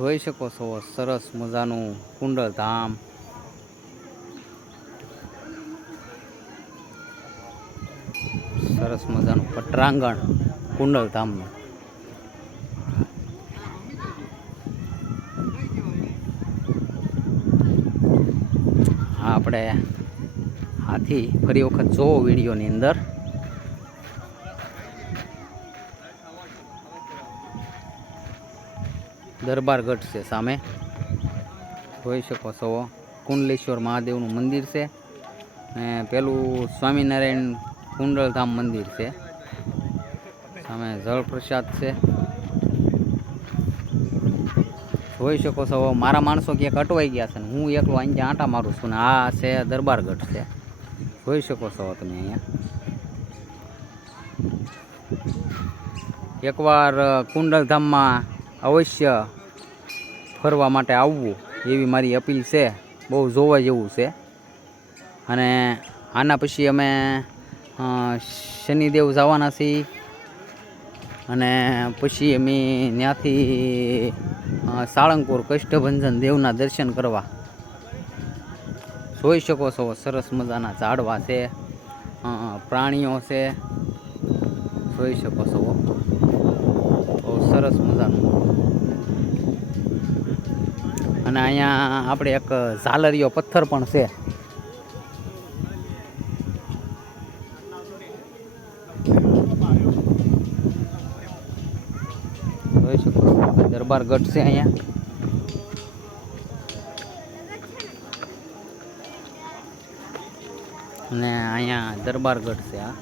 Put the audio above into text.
જોઈ શકો છો સરસ મજાનું કુંડળ ધામ। સરસ મજાનું પટરાંગણ કુંડળ ધામનું। હા, આપણે હાથી ફરી વખત જોવો વિડીયોની અંદર। દરબારગઢ છે સામે, જોઈ શકો છો। કુંડલેશ્વર મહાદેવનું મંદિર છે ને પેલું સ્વામિનારાયણ કુંડળધામ મંદિર છે। સામે જળ પ્રસાદ છે, જોઈ શકો છો। મારા માણસો ક્યાંક અટવાઈ ગયા છે ને હું એકલો અહીંયા આંટા મારું છું ને આ છે દરબારગઢ છે, જોઈ શકો છો તમે અહીંયા। એકવાર કુંડળધામમાં અવશ્ય ફરવા માટે આવવું એવી મારી અપીલ છે। બહુ જોવા જેવું છે। અને આના પછી અમે શનિદેવ જવાના છીએ અને પછી અમે ત્યાંથી સાળંગપુર કષ્ટભંજન દેવના દર્શન કરવા। જોઈ શકો છો સરસ મજાના ઝાડવા છે, પ્રાણીઓ છે, જોઈ શકો છો બહુ સરસ મજાનું। અને અહીંયા આપણે એક ઝાલરિયો પથ્થર પણ છે, જોઈ શકો છો। દરબારગઢ છે અહીંયા, અને અહીંયા દરબારગઢ છે આ।